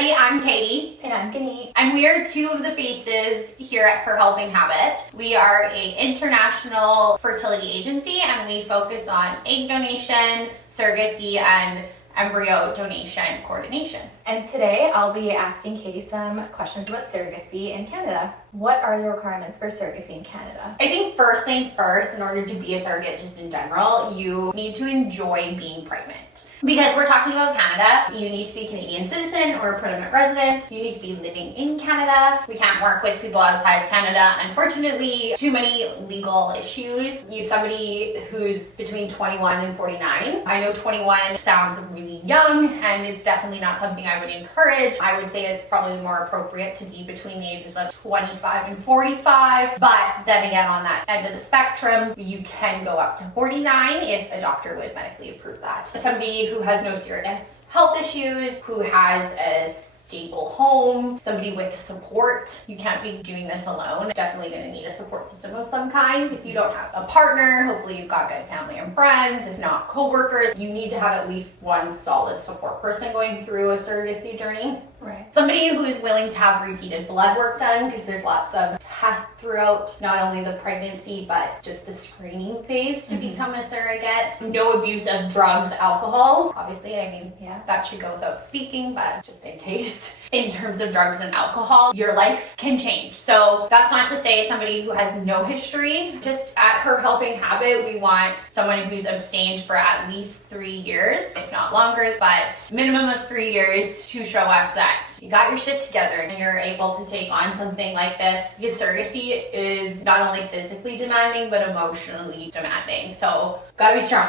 everybody, I'm Katie. And I'm Guneet. And we are two of the faces here at Her Helping Habit. We are an international fertility agency and we focus on egg donation, surrogacy, and embryo donation coordination. And today I'll be asking Katie some questions about surrogacy in Canada. What are the requirements for surrogacy in Canada? I think first thing first, in order to be a surrogate just in general, you need to enjoy being pregnant. Because we're talking about Canada, you need to be a Canadian citizen or a permanent resident. You need to be living in Canada. We can't work with people outside of Canada. Unfortunately, too many legal issues. You somebody who's between 21 and 49. I know 21 sounds really young, and it's definitely not something I would encourage. I would say it's probably more appropriate to be between the ages of 25 and 45. But then again, on that end of the spectrum, you can go up to 49 if a doctor would medically approve that. Somebody who has no serious health issues, who has a stable home, somebody with support. You can't be doing this alone. Definitely going to need a support system of some kind. If you don't have a partner, hopefully you've got good family and friends. If not, co-workers. You need to have at least one solid support person going through a surrogacy journey. Right. Somebody who is willing to have repeated blood work done, because there's lots of tests throughout not only the pregnancy but just the screening phase to become a surrogate. No abuse of drugs, alcohol. Obviously, I mean, that should go without speaking, but just in case. In terms of drugs and alcohol, your life can change. So that's not to say somebody who has no history. Just at Her Helping Habit, we want someone who's abstained for at least 3 years, if not longer, but minimum of 3 years to show us that you got your shit together and you're able to take on something like this. Because surrogacy is not only physically demanding, but emotionally demanding. So gotta be strong.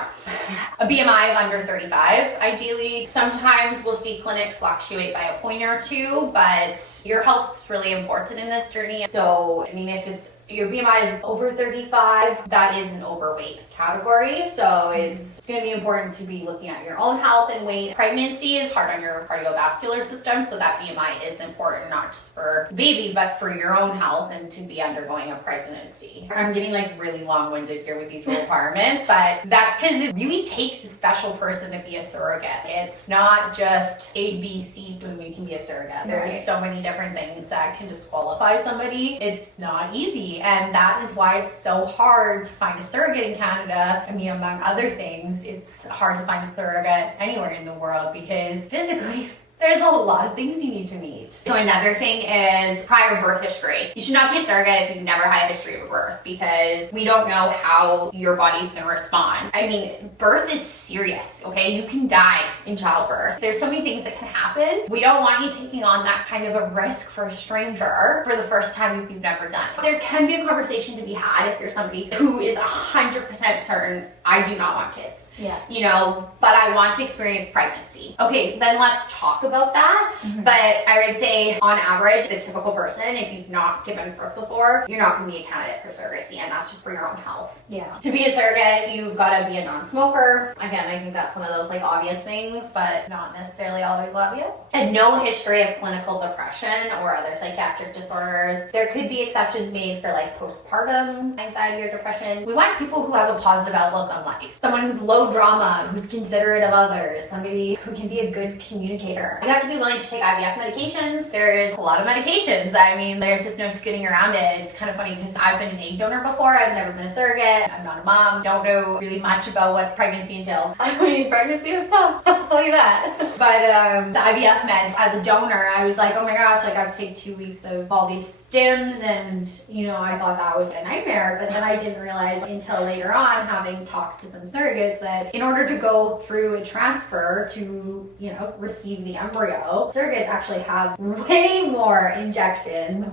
A BMI of under 35, ideally. Sometimes we'll see clinics fluctuate by a point or two, but your health is really important in this journey. So, I mean, if it's your BMI is over 35, that is an overweight category. So it's going to be important to be looking at your own health and weight. Pregnancy is hard on your cardiovascular system, so that BMI is important, not just for the baby, but for your own health and to be undergoing a pregnancy. I'm getting like really long-winded here with these requirements, but that's because it really takes a special person to be a surrogate. It's not just A, B, C when you can be a surrogate. There's so many different things that can disqualify somebody. It's not easy. And that is why it's so hard to find a surrogate in Canada. I mean, among other things, it's hard to find a surrogate anywhere in the world because physically, there's a lot of things you need to meet. So another thing is prior birth history. You should not be a surrogate if you've never had a history of a birth because we don't know how your body's gonna respond. I mean, birth is serious, okay? You can die in childbirth. There's so many things that can happen. We don't want you taking on that kind of a risk for a stranger for the first time if you've never done it. There can be a conversation to be had if you're somebody who is 100% certain, I do not want kids. Yeah. You know, but I want to experience pregnancy. Okay, then let's talk about that. But I would say on average, the typical person, if you've not given birth before, you're not going to be a candidate for surrogacy, and that's just for your own health. Yeah. To be a surrogate, you've got to be a non-smoker. Again, I think that's one of those like obvious things, but not necessarily always obvious. And no history of clinical depression or other psychiatric disorders. There could be exceptions made for like postpartum anxiety or depression. We want people who have a positive outlook on life. Someone who's low drama, who's considerate of others, somebody who can be a good communicator. You have to be willing to take IVF medications. There's a lot of medications. I mean, there's just no scooting around it. It's kind of funny because I've been an egg donor before. I've never been a surrogate. I'm not a mom. Don't know really much about what pregnancy entails. I mean, pregnancy was tough. I'll tell you that. But the IVF meds, as a donor, I was like, oh my gosh, like I have to take 2 weeks of all these stims, and you know, I thought that was a nightmare. But then I didn't realize until later on, having talked to some surrogates, that in order to go through a transfer to, you know, receive the embryo, surrogates actually have way more injections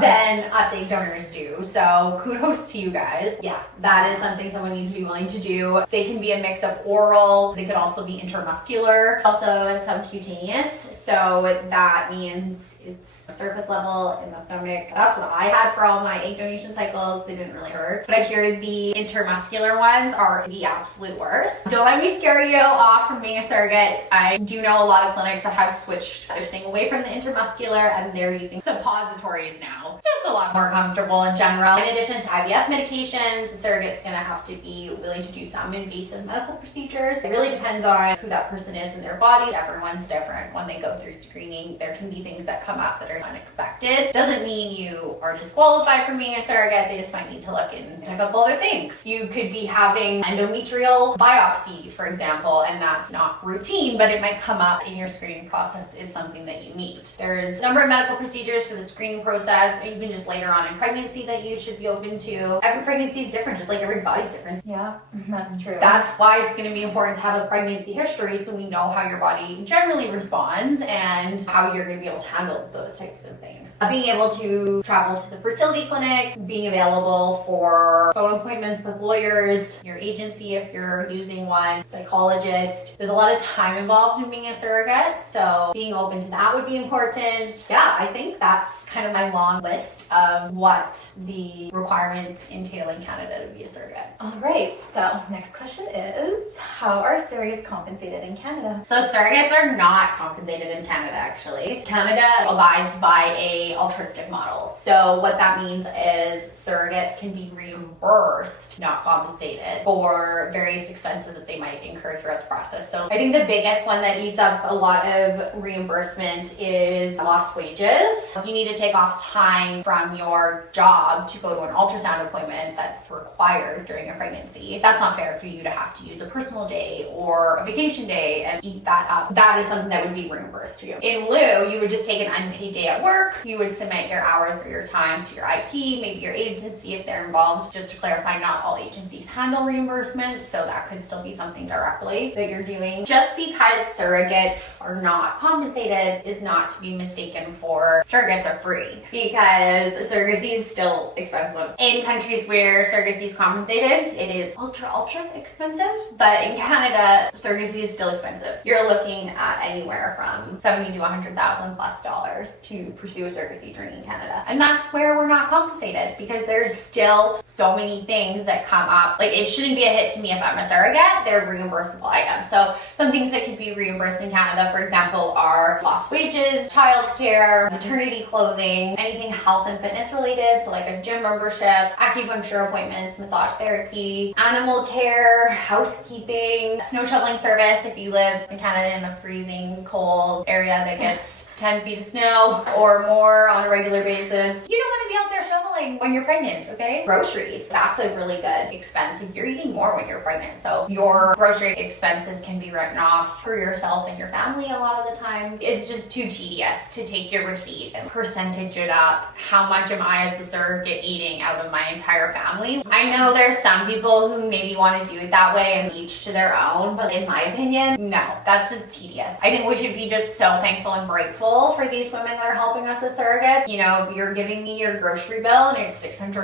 than us egg donors do. So kudos to you guys. Yeah, that is something someone needs to be willing to do. They can be a mix of oral. They could also be intramuscular, also subcutaneous. So that means it's surface level in the stomach. That's what I had for all my egg donation cycles. They didn't really hurt. But I hear the intramuscular ones are the absolute worst. Don't let me scare you off from being a surrogate. I do know a lot of clinics that have switched. They're staying away from the intramuscular and they're using suppositories now. Just a lot more comfortable in general. In addition to IVF medications, a surrogate's gonna have to be willing to do some invasive medical procedures. It really depends on who that person is in their body. Everyone's different. When they go through screening, there can be things that come up that are unexpected. Doesn't mean you are disqualified from being a surrogate. They just might need to look into a couple other things. You could be having endometrial biopsy, for example, and that's not routine, but it might come up in your screening process. It's something that you need. There's a number of medical procedures for the screening process, or even just later on in pregnancy that you should be open to. Every pregnancy is different, just like every body's different. Yeah, that's true. That's why it's going to be important to have a pregnancy history so we know how your body generally responds and how you're going to be able to handle those types of things. Being able to travel to the fertility clinic, being available for phone appointments with lawyers, your agency if you're using one, psychologist. There's a lot of time involved in being a surrogate, so being open to that would be important. Yeah, I think that's kind of my long list of what the requirements entail in Canada to be a surrogate. All right, so next question is, how are surrogates compensated in Canada? So surrogates are not compensated in Canada, actually. Canada abides by a altruistic model. So what that means is surrogates can be reimbursed, not compensated, for various expenses that they might incur throughout the process. So I think the biggest one that eats up a lot of reimbursement is lost wages. You need to take off time from your job to go to an ultrasound appointment that's required during a pregnancy. That's not fair for you to have to use a personal day or a vacation day and eat that up. That is something that would be reimbursed to you. In lieu, you would just take an unpaid day at work. You would submit your hours or your time to your IP, maybe your agency if they're involved. Just to clarify, not all agencies handle reimbursements, so that could still be something directly that you're doing. Just because surrogates are not compensated is not to be mistaken for surrogates are free, because surrogacy is still expensive. In countries where surrogacy is compensated, it is ultra expensive, but in Canada, surrogacy is still expensive. You're looking at anywhere from $70,000 to $100,000 plus dollars to pursue a surrogacy journey in Canada. And that's where we're not compensated, because there's still so many things that come up. Like, it shouldn't be a hit to me if I'm a surrogate. They're reimbursable items. So some things that could be reimbursed in Canada, for example, are lost wages, childcare, maternity clothing, anything health and fitness related. So like a gym membership, acupuncture appointments, massage therapy, animal care, housekeeping, snow shoveling service if you live in Canada in a freezing cold area that gets 10 feet of snow or more on a regular basis. You don't want to be out there shoveling when you're pregnant, okay? Groceries, that's a really good expense. You're eating more when you're pregnant, so your grocery expenses can be written off for yourself and your family a lot of the time. It's just too tedious to take your receipt and percentage it up. How much am I as the surrogate eating out of my entire family? I know there's some people who maybe want to do it that way and each to their own, but in my opinion, no, that's just tedious. I think we should be just so thankful and grateful for these women that are helping us as surrogates. You know, if you're giving me your grocery bill and it's $600,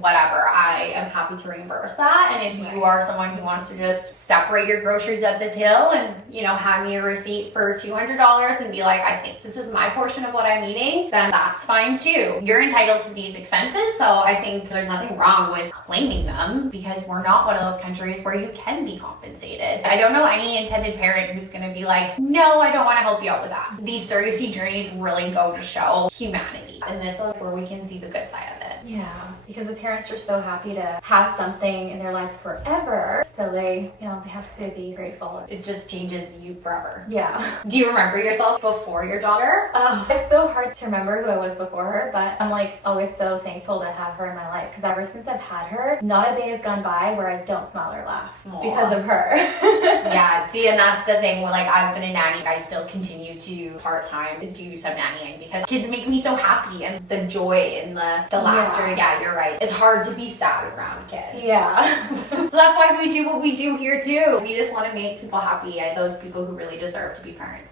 whatever, I am happy to reimburse that. And if you are someone who wants to just separate your groceries at the till and, you know, hand me a receipt for $200 and be like, I think this is my portion of what I'm eating, then that's fine too. You're entitled to these expenses, so I think there's nothing wrong with claiming them, because we're not one of those countries where you can be compensated. I don't know any intended parent who's going to be like, no, I don't want to help you out with that. These surrogacy journeys really go to show humanity, and this is where we can see the good side of it. Yeah, because the parents are so happy to have something in their lives forever, so they have to be grateful. It just changes you forever. Yeah. Do you remember yourself before your daughter? It's so hard to remember who I was before her, but I'm like always so thankful to have her in my life, because ever since I've had her, not a day has gone by where I don't smile or laugh because of her. Yeah, see, and that's the thing, when like I've been a nanny, I still continue to part-time do some nannying because kids make me so happy, and the joy and the laughter. Yeah, you're right. It's hard to be sad around kids. Yeah. So that's why we do what we do here too. We just want to make people happy, and those people who really deserve to be parents.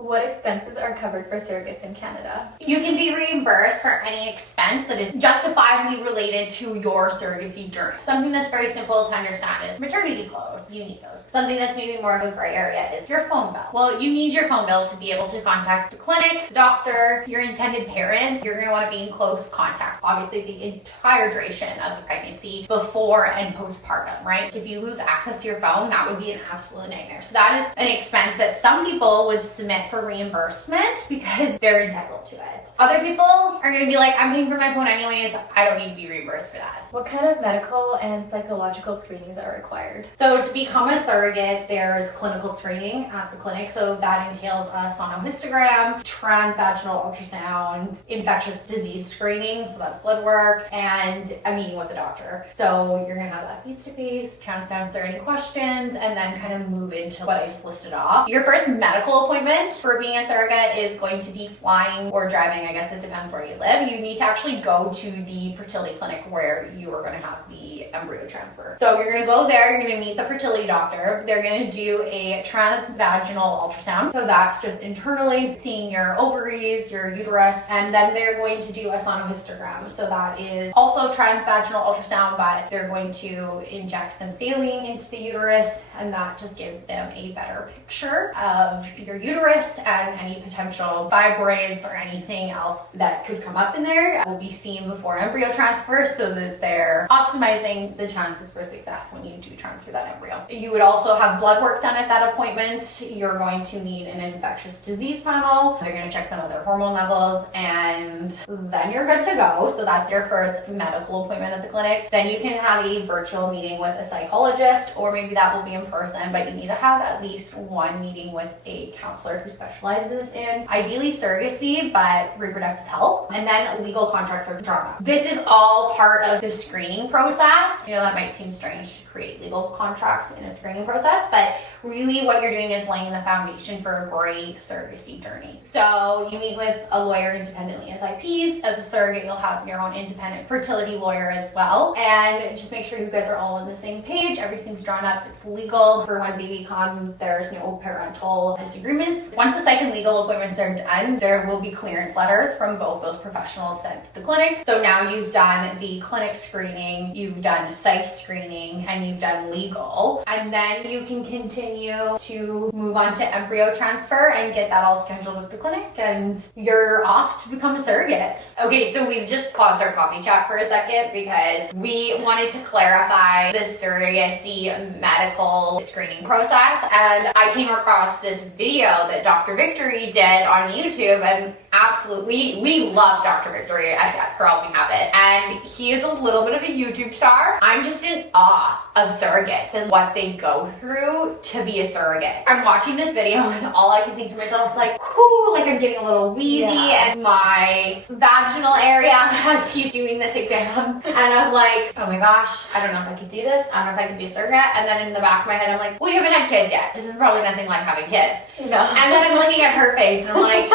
What expenses are covered for surrogates in Canada? You can be reimbursed for any expense that is justifiably related to your surrogacy journey. Something that's very simple to understand is maternity clothes. You need those. Something that's maybe more of a gray area is your phone bill. Well, you need your phone bill to be able to contact the clinic, the doctor, your intended parents. You're going to want to be in close contact, obviously, the entire duration of the pregnancy, before and postpartum, right? If you lose access to your phone, that would be an absolute nightmare. So that is an expense that some people would submit for reimbursement because they're entitled to it. Other people are going to be like, I'm paying for my phone anyways, I don't need to be reimbursed for that. What kind of medical and psychological screenings are required? So to become a surrogate, there's clinical screening at the clinic. So that entails a sonohystogram, transvaginal ultrasound, infectious disease screening, so that's blood work, and a meeting with the doctor. So you're gonna have that face-to-face, chance to answer any questions, and then kind of move into what I just listed off. Your first medical appointment for being a surrogate is going to be flying or driving, I guess it depends where you live. You need to actually go to the fertility clinic where you are going to have the embryo transfer. So you're going to go there, you're going to meet the fertility doctor. They're going to do a transvaginal ultrasound. So that's just internally seeing your ovaries, your uterus, and then they're going to do a sonohystogram. So that is also transvaginal ultrasound, but they're going to inject some saline into the uterus, and that just gives them a better picture of your uterus, and any potential fibroids or anything else that could come up in there will be seen before embryo transfer, so that they're optimizing the chances for success when you do transfer that embryo. You would also have blood work done at that appointment. You're going to need an infectious disease panel. They're going to check some of their hormone levels, and then you're good to go. So that's your first medical appointment at the clinic. Then you can have a virtual meeting with a psychologist, or maybe that will be in person, but you need to have at least one meeting with a counselor who specializes in ideally surrogacy, but reproductive health, and then legal contracts are drawn up. This is all part of the screening process. You know, that might seem strange to create legal contracts in a screening process, but really what you're doing is laying the foundation for a great surrogacy journey. So you meet with a lawyer independently as IPs. As a surrogate, you'll have your own independent fertility lawyer as well. And just make sure you guys are all on the same page. Everything's drawn up. It's legal. For when baby comes, there's no parental disagreements. Once the second legal appointments are done, there will be clearance letters from both those professionals sent to the clinic. So now you've done the clinic screening, you've done psych screening, and you've done legal. And then you can continue to move on to embryo transfer and get that all scheduled with the clinic, and you're off to become a surrogate. Okay, so we've just paused our coffee chat for a second because we wanted to clarify the surrogacy medical screening process, and I came across this video that Dr. Victory did on YouTube, and absolutely, we love Dr. Victory at Her Helping Habit, and he is a little bit of a YouTube star. I'm just in awe of surrogates and what they go through to be a surrogate. I'm watching this video and all I can think to myself is like, whoo, like I'm getting a little wheezy and my vaginal area as he's doing this exam, and I'm like, oh my gosh, I don't know if I could do this. I don't know if I could be a surrogate. And then in the back of my head, I'm like, well, you haven't had kids yet. This is probably nothing like having kids. No. And then I'm looking at her face and I'm like,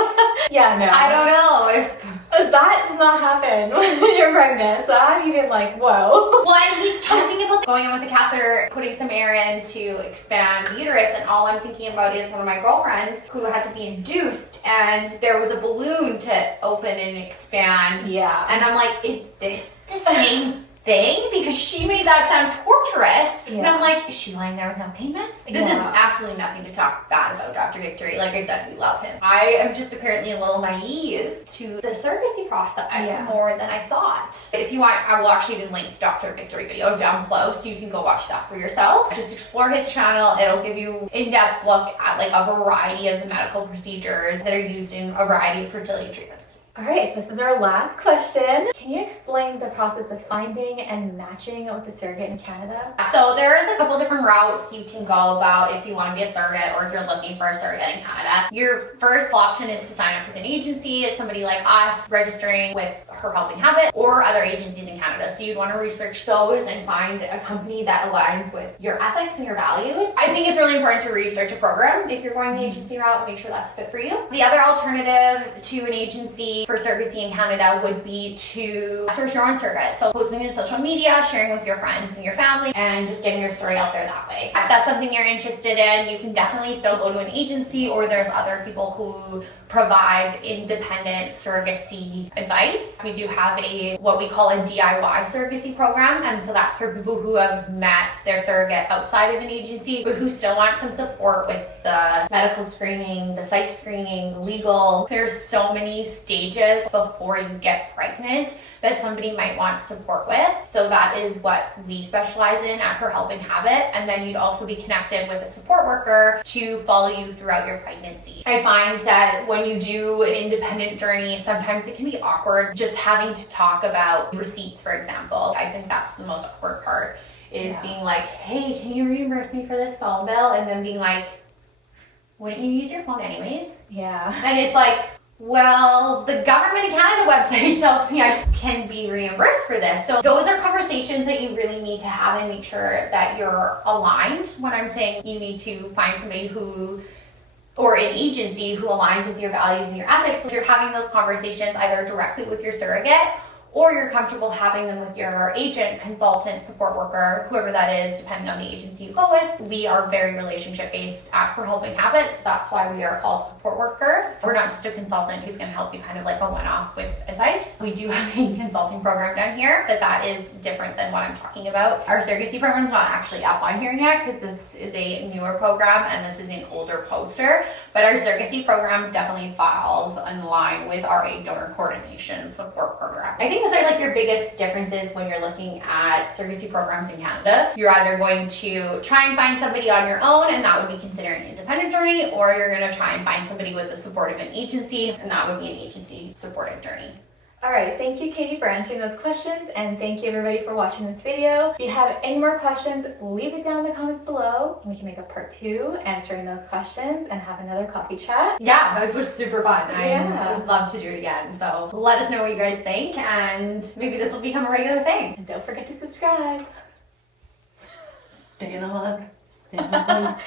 yeah, no. I don't know. That does not happen when you're pregnant, so I'm even like, whoa. Well, and he's talking about going in with a catheter, putting some air in to expand the uterus, and all I'm thinking about is one of my girlfriends who had to be induced, and there was a balloon to open and expand. Yeah. And I'm like, is this the same thing? Because she made that sound torturous. Yeah. And I'm like, is she lying there with no payments? This is absolutely nothing to talk bad about Dr. Victory. Like I said, we love him. I am just apparently a little naive to the surrogacy process more than I thought. If you want, I will actually even link Dr. Victory video down below so you can go watch that for yourself. Just explore his channel. It'll give you in-depth look at like a variety of the medical procedures that are used in a variety of fertility treatments. All right, this is our last question. Can you explain the process of finding and matching with a surrogate in Canada? So there's a couple different routes you can go about if you want to be a surrogate or if you're looking for a surrogate in Canada. Your first option is to sign up with an agency, somebody like us registering with Her Helping Habit or other agencies in Canada. So you'd want to research those and find a company that aligns with your ethics and your values. I think it's really important to research a program if you're going the agency route and make sure that's fit for you. The other alternative to an agency for surrogacy in Canada would be to search your own surrogate. So posting in social media, sharing with your friends and your family, and just getting your story out there that way. If that's something you're interested in, you can definitely still go to an agency, or there's other people who provide independent surrogacy advice. We do have what we call a DIY surrogacy program, and so that's for people who have met their surrogate outside of an agency, but who still want some support with the medical screening, the psych screening, the legal. There's so many stages before you get pregnant that somebody might want support with. So that is what we specialize in at Her Helping Habit. And then you'd also be connected with a support worker to follow you throughout your pregnancy. I find that when you do an independent journey, sometimes it can be awkward just having to talk about receipts, for example. I think that's the most awkward part, is being like, hey, can you reimburse me for this phone bill? And then being like, wouldn't you use your phone anyways? Yeah. And it's like, well, the Government of Canada website tells me I can be reimbursed for this. So those are conversations that you really need to have and make sure that you're aligned. When I'm saying you need to find somebody or an agency who aligns with your values and your ethics. So you're having those conversations either directly with your surrogate, or you're comfortable having them with your agent, consultant, support worker, whoever that is, depending on the agency you go with. We are very relationship-based at Her Helping Habits. So that's why we are called support workers. We're not just a consultant who's going to help you kind of like a one-off with advice. We do have a consulting program down here, but that is different than what I'm talking about. Our surrogacy program is not actually up on here yet because this is a newer program and this is an older poster. But our surrogacy program definitely falls in line with our egg donor coordination support program. I think those are like your biggest differences when you're looking at surrogacy programs in Canada. You're either going to try and find somebody on your own, and that would be considered an independent journey, or you're going to try and find somebody with the support of an agency, and that would be an agency supported journey. All right, thank you, Katie, for answering those questions, and thank you, everybody, for watching this video. If you have any more questions, leave it down in the comments below. We can make a part 2 answering those questions and have another coffee chat. Yeah, those were super fun. I would love to do it again. So let us know what you guys think, and maybe this will become a regular thing. And don't forget to subscribe. Stay in the love. Stay in the love.